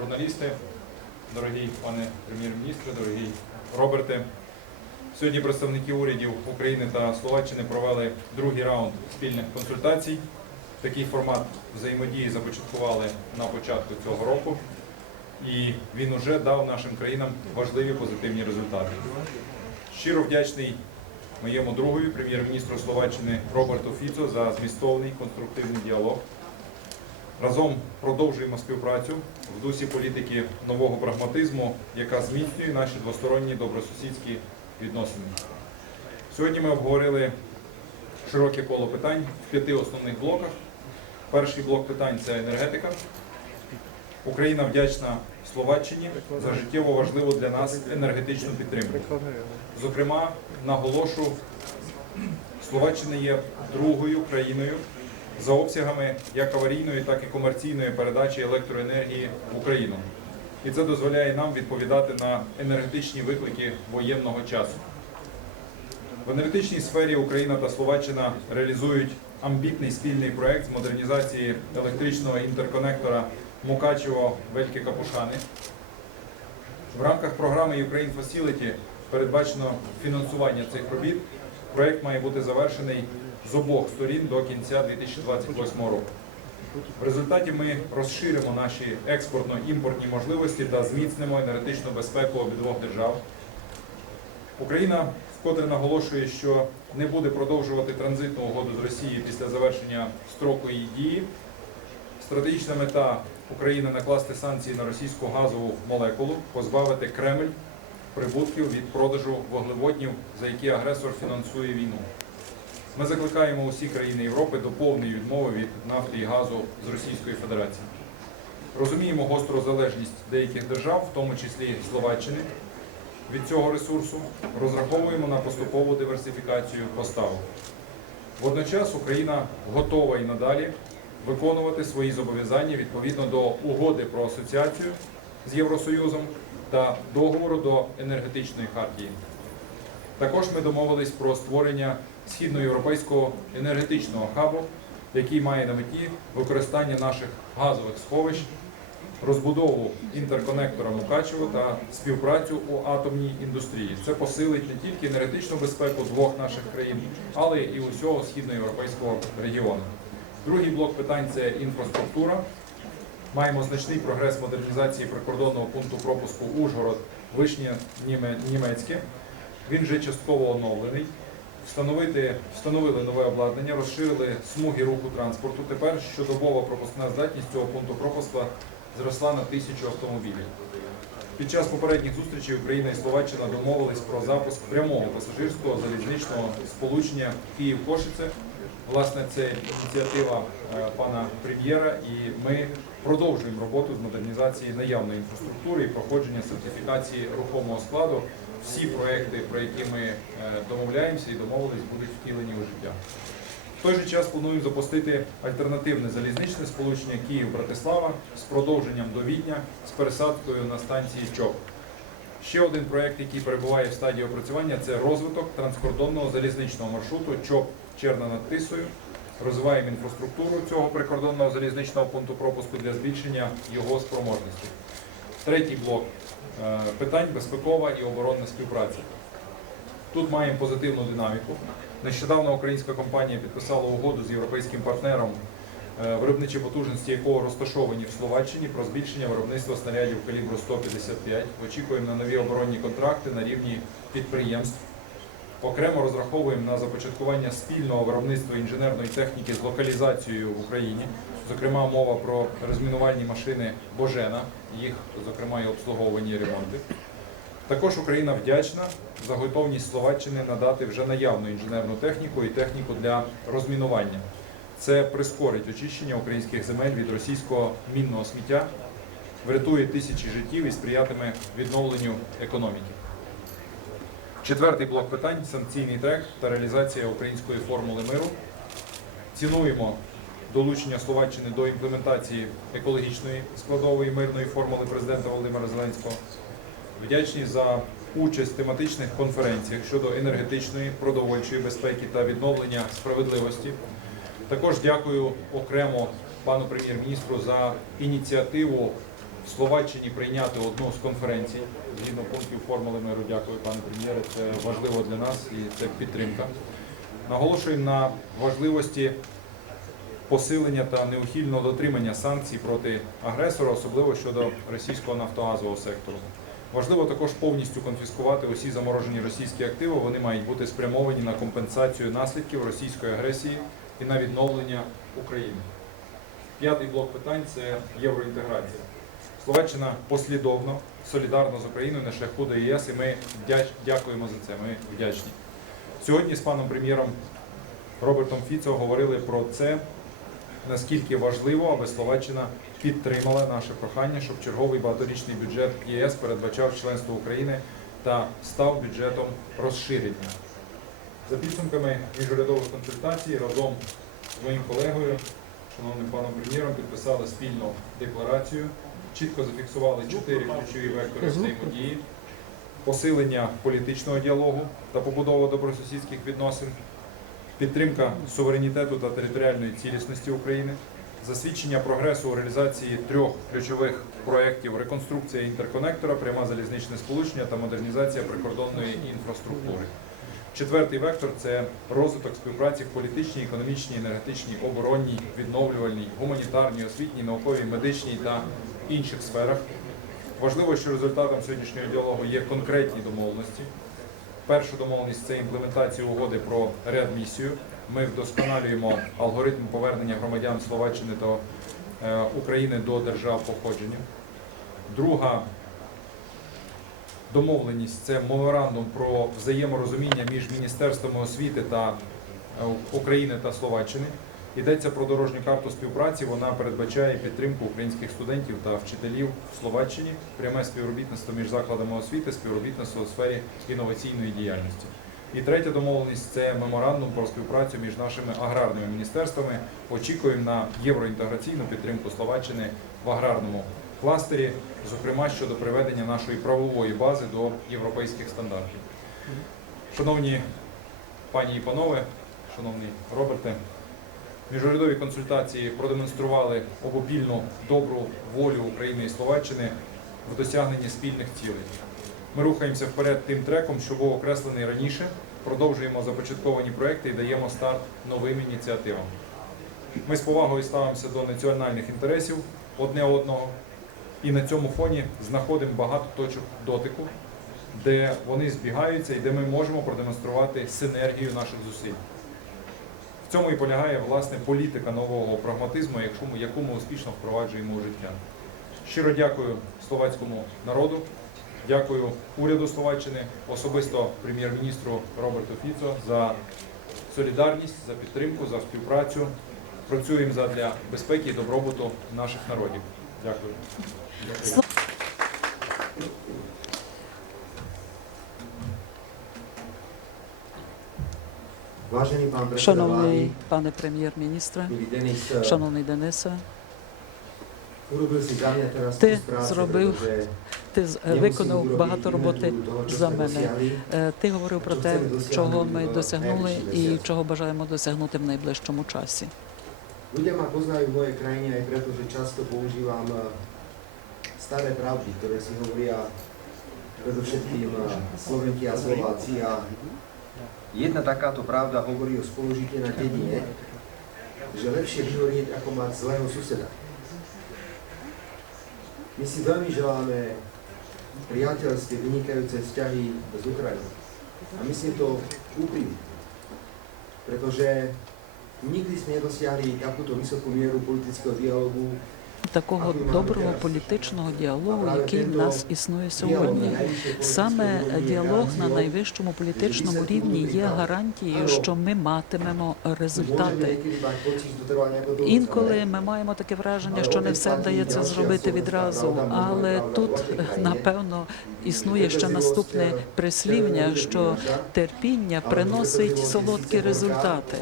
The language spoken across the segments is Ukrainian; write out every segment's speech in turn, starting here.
журналісти, дорогі пане прем'єр-міністре, дорогий Роберте. Сьогодні представники урядів України та Словаччини провели другий раунд спільних консультацій. Такий формат взаємодії започаткували на початку цього року, і він уже дав нашим країнам важливі позитивні результати. Щиро вдячний моєму другові, прем'єр-міністру Словаччини Роберту Фіцо за змістовний конструктивний діалог. Разом продовжуємо співпрацю в дусі політики нового прагматизму, яка зміцнює наші двосторонні добросусідські відносини. Сьогодні ми обговорили широке коло питань в п'яти основних блоках. Перший блок питань це енергетика. Україна вдячна Словаччині за життєво важливу для нас енергетичну підтримку. Зокрема, наголошу, Словаччина є другою країною за обсягами як аварійної, так і комерційної передачі електроенергії в Україну. І це дозволяє нам відповідати на енергетичні виклики воєнного часу. В енергетичній сфері Україна та Словаччина реалізують амбітний спільний проект з модернізації електричного інтерконектора Мукачево Вельки Капушани. В рамках програми Ukraine Facility передбачено фінансування цих робіт. Проект має бути завершений з обох сторін до кінця 2028 року. В результаті ми розширимо наші експортно-імпортні можливості та зміцнимо енергетичну безпеку обидвох держав. Україна вкотре наголошує, що не буде продовжувати транзитну угоду з Росією після завершення строку її дії. Стратегічна мета України накласти санкції на російську газову молекулу, позбавити Кремль прибутків від продажу вуглеводнів, за які агресор фінансує війну. Ми закликаємо усі країни Європи до повної відмови від нафти і газу з Російської Федерації. Розуміємо гостру залежність деяких держав, в тому числі Словаччини, від цього ресурсу. Розраховуємо на поступову диверсифікацію поставок. Водночас Україна готова і надалі виконувати свої зобов'язання відповідно до угоди про асоціацію з Євросоюзом та договору до енергетичної хартії. Також ми домовились про створення східноєвропейського енергетичного хабу, який має на меті використання наших газових сховищ, розбудову інтерконектора Мукачево та співпрацю у атомній індустрії. Це посилить не тільки енергетичну безпеку двох наших країн, але і усього східноєвропейського регіону. Другий блок питань це інфраструктура. Маємо значний прогрес модернізації прикордонного пункту пропуску Ужгород, Вишнє Німе- Німецьке. Він вже частково оновлений. Встановити, встановили нове обладнання, розширили смуги руху транспорту. Тепер щодобова пропускна здатність цього пункту пропуску зросла на тисячу автомобілів. Під час попередніх зустрічей Україна і Словаччина домовились про запуск прямого пасажирського залізничного сполучення Київ-Кошице. Власне, це ініціатива е, пана прем'єра, і ми продовжуємо роботу з модернізації наявної інфраструктури і проходження сертифікації рухомого складу. Всі проекти, про які ми е, домовляємося і домовились, будуть втілені у життя. В той же час плануємо запустити альтернативне залізничне сполучення Київ-Братислава з продовженням до Відня з пересадкою на станції ЧОП. Ще один проект, який перебуває в стадії опрацювання, це розвиток транскордонного залізничного маршруту ЧОП Черна над Тисою. Розвиваємо інфраструктуру цього прикордонного залізничного пункту пропуску для збільшення його спроможності. Третій блок питань безпекова і оборонна співпраця. Тут маємо позитивну динаміку. Нещодавно українська компанія підписала угоду з європейським партнером, е, виробничі потужності якого розташовані в Словаччині про збільшення виробництва снарядів калібру 155. Очікуємо на нові оборонні контракти на рівні підприємств. Окремо розраховуємо на започаткування спільного виробництва інженерної техніки з локалізацією в Україні. Зокрема, мова про розмінувальні машини Божена, їх, зокрема, і обслуговування і ремонти. Також Україна вдячна за готовність Словаччини надати вже наявну інженерну техніку і техніку для розмінування. Це прискорить очищення українських земель від російського мінного сміття, врятує тисячі життів і сприятиме відновленню економіки. Четвертий блок питань санкційний трек та реалізація української формули миру. Цінуємо долучення Словаччини до імплементації екологічної складової мирної формули президента Володимира Зеленського. Вдячні за участь в тематичних конференціях щодо енергетичної, продовольчої безпеки та відновлення справедливості. Також дякую окремо пану прем'єр-міністру за ініціативу Словаччині прийняти одну з конференцій згідно пунктів формули миру. Дякую, пане прем'єре. Це важливо для нас і це підтримка. Наголошуємо на важливості посилення та неухильного дотримання санкцій проти агресора, особливо щодо російського нафтогазового сектору. Важливо також повністю конфіскувати усі заморожені російські активи. Вони мають бути спрямовані на компенсацію наслідків російської агресії і на відновлення України. П'ятий блок питань це євроінтеграція. Словаччина послідовно, солідарно з Україною на шляху до ЄС, і ми дякуємо за це. Ми вдячні. Сьогодні з паном прем'єром Робертом Фіцо говорили про це, наскільки важливо, аби Словаччина підтримала наше прохання, щоб черговий багаторічний бюджет ЄС передбачав членство України та став бюджетом розширення. За підсумками міжурядових консультацій разом з моїм колегою, шановним паном прем'єром, підписали спільну декларацію, чітко зафіксували чотири ключові вектори взаємодії, посилення політичного діалогу та побудова добросусідських відносин, підтримка суверенітету та територіальної цілісності України, засвідчення прогресу у реалізації трьох ключових проєктів реконструкція інтерконектора, пряма залізничне сполучення та модернізація прикордонної інфраструктури. Четвертий вектор це розвиток співпраці в політичній, економічній, енергетичній, оборонній, відновлювальній, гуманітарній, освітній, науковій, медичній та інших сферах. Важливо, що результатом сьогоднішнього діалогу є конкретні домовленості. Перша домовленість це імплементація угоди про реадмісію. Ми вдосконалюємо алгоритм повернення громадян Словаччини та е, України до держав походження. Друга домовленість це меморандум про взаєморозуміння між міністерствами освіти та е, України та Словаччини. Йдеться про дорожню карту співпраці. Вона передбачає підтримку українських студентів та вчителів в Словаччині, пряме співробітництво між закладами освіти, співробітництво у сфері інноваційної діяльності. І третя домовленість це меморандум про співпрацю між нашими аграрними міністерствами. Очікуємо на євроінтеграційну підтримку Словаччини в аграрному кластері, зокрема щодо приведення нашої правової бази до європейських стандартів. Шановні пані і панове, шановний Роберте, міжурядові консультації продемонстрували обопільну добру волю України і Словаччини в досягненні спільних цілей. Ми рухаємося вперед тим треком, що був окреслений раніше, продовжуємо започатковані проекти і даємо старт новим ініціативам. Ми з повагою ставимося до національних інтересів одне одного, і на цьому фоні знаходимо багато точок дотику, де вони збігаються і де ми можемо продемонструвати синергію наших зусиль. В цьому і полягає власне політика нового прагматизму, яку ми- успішно впроваджуємо у життя. Щиро дякую словацькому народу, дякую уряду Словаччини, особисто прем'єр-міністру Роберту Фіцо за солідарність, за підтримку, за співпрацю. Працюємо задля безпеки і добробуту наших народів. Дякую. Шановний пане прем'єр-міністре, eh, шановний Денисе, ти з- nemusím виконав багато роботи за мене. Е, Ти говорив про те, чого ми досягнули і чого бажаємо досягнути в найближчому часі. Ľudia ma poznajú v mojej krajine aj preto, že často používam eh, staré pravdy, ktoré si hovoria predovšetkým Slovenky a Slováci. A jedna takáto pravda hovorí o spolužití na dedine, že lepšie vyhorieť, ako mať zlého suseda. My si veľmi želáme priateľské, vynikajúce vzťahy s Ukrajinou. A myslím to úprimne. Pretože nikdy sme nedosiahli takúto vysokú mieru politického dialogu. Такого доброго політичного діалогу, який в нас існує сьогодні. Саме діалог на найвищому політичному рівні є гарантією, що ми матимемо результати. Інколи ми маємо таке враження, що не все вдається зробити відразу, але тут напевно існує ще наступне прислівня, що терпіння приносить солодкі результати.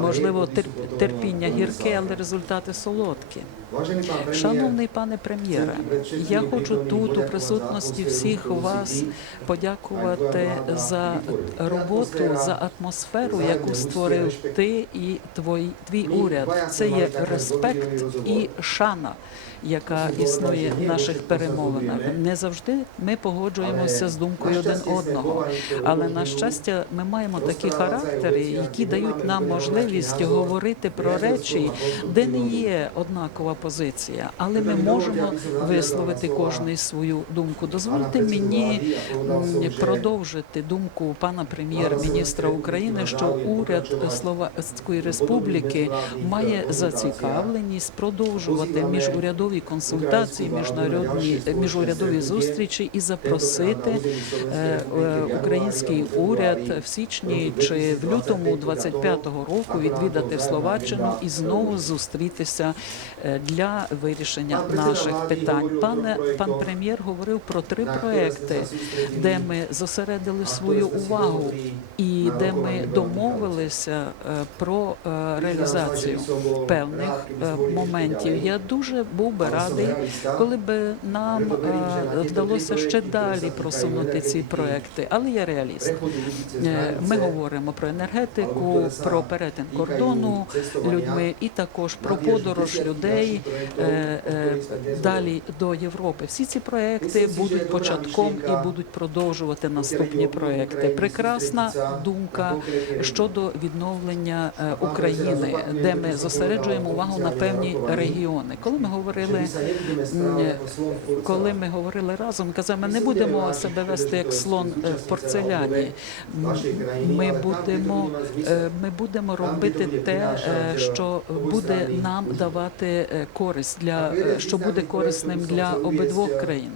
Можливо, тер- терпіння гірке, але результати солодкі. Шановний пане прем'єре, я хочу тут у присутності всіх вас подякувати за роботу, за атмосферу, яку створив ти і твій, твій уряд. Це є респект і шана, яка існує в наших перемовинах. Не завжди ми погоджуємося з думкою один одного, але на щастя, ми маємо такі характери, які дають нам можливість говорити про речі, де не є однакова позиція, але ми можемо висловити кожний свою думку. Дозвольте мені продовжити думку пана прем'єр-міністра України, що уряд Словацької республіки має зацікавленість продовжувати міжурядові консультації, міжнародні міжурядові зустрічі і запросити е, е, український уряд в січні чи в лютому 25-го року відвідати Словаччину і знову зустрітися е, для вирішення наших питань. Пане пан прем'єр говорив про три проекти, де ми зосередили свою увагу і де ми домовилися про реалізацію певних моментів. Я дуже був би радий, коли б нам е, вдалося ще далі просунути ці проекти. Але я реаліст. Е, Ми говоримо про енергетику, про перетин кордону людьми і також про подорож людей е, далі до Європи. Всі ці проекти будуть початком і будуть продовжувати наступні проекти. Прекрасна думка щодо відновлення України, де ми зосереджуємо увагу на певні регіони. Коли ми говорили коли ми говорили разом, казали, ми не будемо себе вести як слон е, в порцеляні. Ми будемо, е, ми будемо робити те, е, що буде нам давати е, користь для е, що буде корисним для обидвох країн.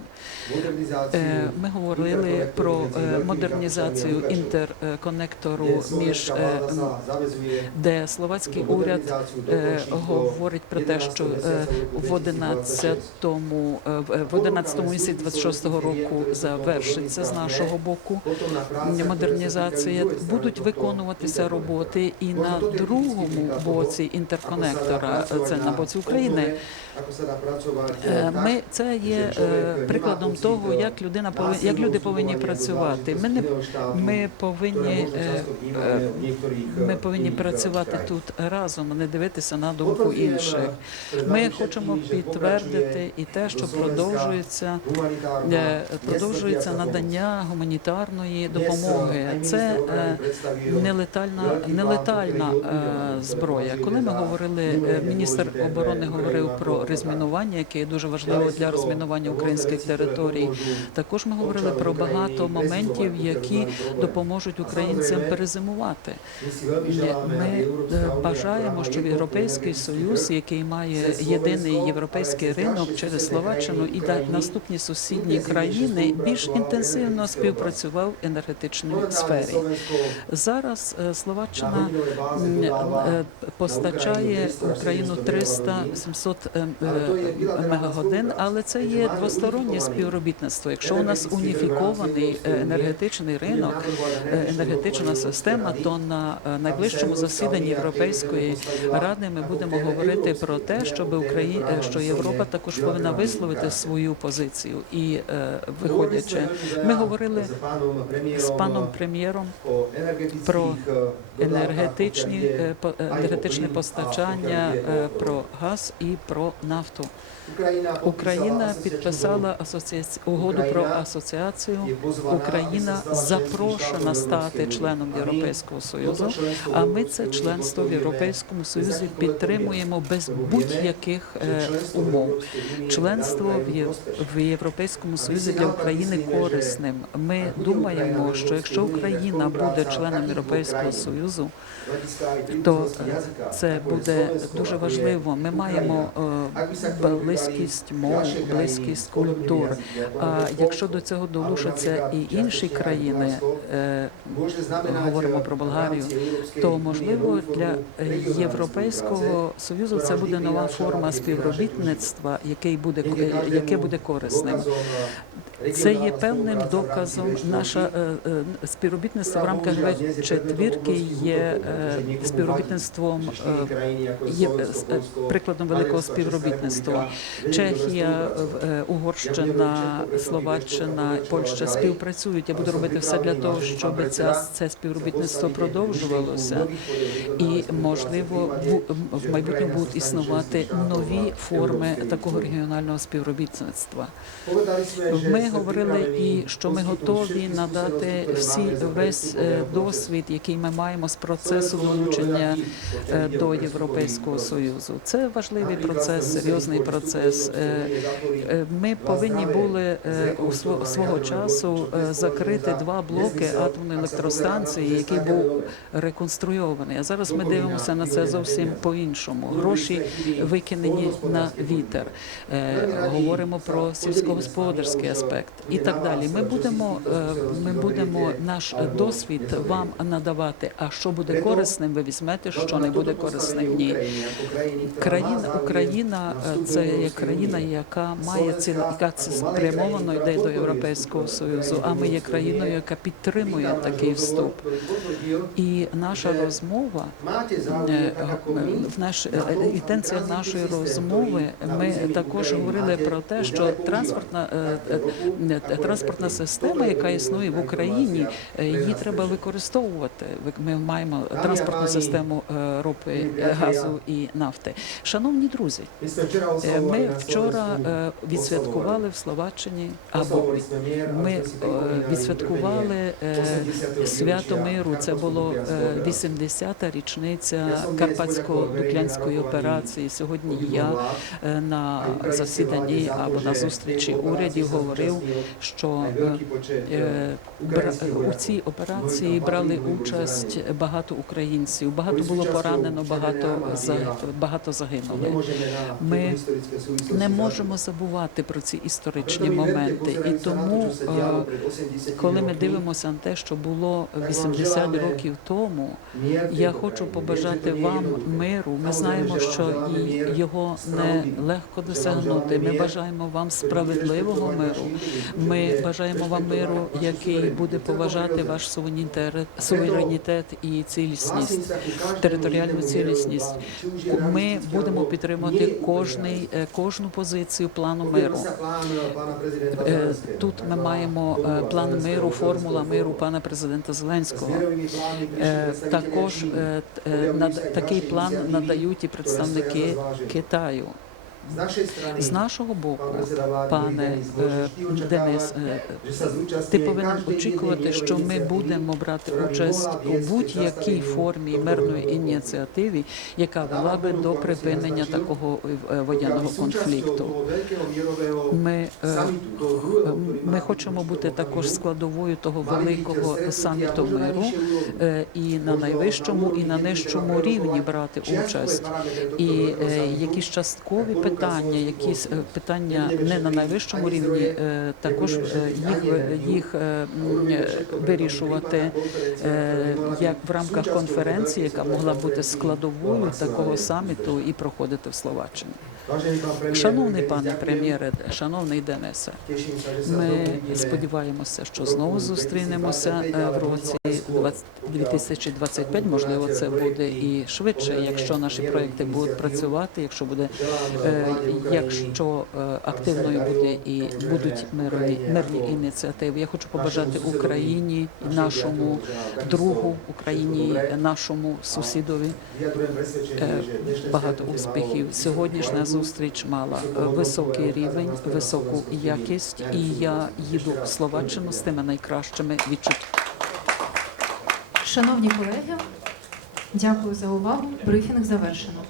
Е, Ми говорили про е, модернізацію інтерконектору між е, де словацький уряд говорить про те, що в 11-му, е, в- в 11-му місяці 26-го року завершиться з нашого боку модернізація. Будуть виконуватися роботи і на другому боці інтерконектора, це на боці України. Ми це є е, прикладом того, як людина повинна, як люди повинні працювати. Ми не ми повинні е, е, ми повинні працювати тут разом, а не дивитися на думку інших. Ми хочемо підтвердити і те, що продовжується е, продовжується надання гуманітарної допомоги. Це нелетальна нелетальна зброя. Коли ми говорили, міністр оборони говорив про розмінування, яке є дуже важливо для розмінування українських територій. Також ми говорили про багато моментів, які допоможуть українцям перезимувати. Ми е, бажаємо, щоб Європейський Союз, який має єдиний європейський ринок через Словаччину і наступні сусідні країни, більш інтенсивно співпрацював в енергетичній сфері. Зараз е, Словаччина е, постачає Україну 300-700 е, е, мегагодин, але це є двостороннє співробітництво. Якщо у нас уніфікований е, енергетичний ринок, е, енергетична система, то на е, найближчому засіданні Європейської ради ми будемо говорити про те, щоб Україна, що Європа також повинна висловити свою позицію. І е, виходячи, ми говорили з паном прем'єром про енергетичні е, е, енергетичне постачання, е, про газ і про нафту. Україна підписала асоціаці... угоду про асоціацію. Україна запрошена стати членом Європейського союзу. А ми це членство в Європейському Союзі підтримуємо без будь-яких е, умов. Членство в Європейському Союзі для України корисним. Ми думаємо, що якщо Україна буде членом Європейського Союзу, то е, це буде дуже важливо. Ми маємо е, близькість мов, близькість культур. А якщо до цього долучаться і інші країни, е, говоримо про Болгарію, то можливо для е, Європейського союзу це буде нова форма співробітництва, який буде яке буде корисним. Це є певним доказом. Наша е, е, співробітництво в рамках четвірки є е, співробітництвом е, є е, е, прикладом великого співробітництва. Чехія, е, Угорщина, Словаччина, Польща співпрацюють. Я буду робити все для того, щоб ця це співробітництво продовжувалося. І можливо в майбутньому будуть існувати нові форми такого регіонального співробітництва. Ми говорили і що ми готові надати всі весь е, досвід, який ми маємо з процесу долучення е, до Європейського союзу. Це важливий процес, серйозний процес. Е, Ми повинні були е, у сво- свого часу е, закрити два блоки атомної електростанції, який був реконструйований. А зараз ми дивимося на це зовсім по-іншому. Гроші викинені на вітер. Е, Говоримо про сільськогосподарський аспект і так далі. Ми будемо, е, ми будемо наш досвід вам надавати. А що буде корисним, ви візьмете, що не буде корисним. Ні. Країна Україна е, це є країна, яка має ціл, яка спрямовано йде до Європейського союзу. А ми є країною, яка підтримує такий вступ. І наша розмова е, в наш е, інтенція нашої розмови. Ми також говорили про те, що транспортна е, транспортна система, яка існує в Україні, її треба використовувати. Ми маємо транспортну систему ропи, газу і нафти. Шановні друзі, ми вчора відсвяткували в Словаччині або ми е, відсвяткували е, свято миру. Це було е, 80-та річниця Карпатсько-Дуклянської операції. Сьогодні я е, на засіданні або на зустрічі урядів говорив, що е, е, у цій операції брали участь багато українців. Багато було поранено, багато багато загинули. Ми Не можемо забувати про ці історичні моменти, і тому, е, коли ми дивимося на те, що було 80 років тому, я хочу побажати вам миру. Ми знаємо, що і його не легко досягнути. Ми бажаємо вам справедливого миру. Ми бажаємо вам миру, який буде поважати ваш суверенітет, суверенітет і цілісність, територіальну цілісність. Ми будемо підтримувати кожний е, кожну позицію плану миру. Е, Тут ми маємо е, план миру, формула миру пана президента Зеленського. Е, Також такий план надають і представники Китаю. З нашого боку, пане е, Денис, е, ти повинен очікувати, що ми будемо брати участь у будь-якій формі мирної ініціативі, яка вела би до припинення такого е, воєнного конфлікту. Ми, ми хочемо бути також складовою того великого саміту миру і на найвищому, і на нижчому рівні брати участь. І якісь часткові питання, якісь е, питання не на найвищому рівні, е, також е, їх їх вирішувати як в рамках конференції, яка могла бути складовою такого саміту і проходити в Словаччині. Шановний пане прем'єре, шановний Денисе, ми сподіваємося, що знову зустрінемося в році 20 2025. Можливо, це буде і швидше, якщо наші проекти будуть працювати, якщо буде якщо е, активною буде і будуть мирні мирні ініціативи. Я хочу побажати Україні, нашому другу Україні, нашому сусідові е, багато успіхів. Сьогоднішня зустріч мала е, високий рівень, високу якість, і я їду в Словаччину з тими найкращими відчуттями. Шановні колеги, дякую за увагу. Брифінг завершено.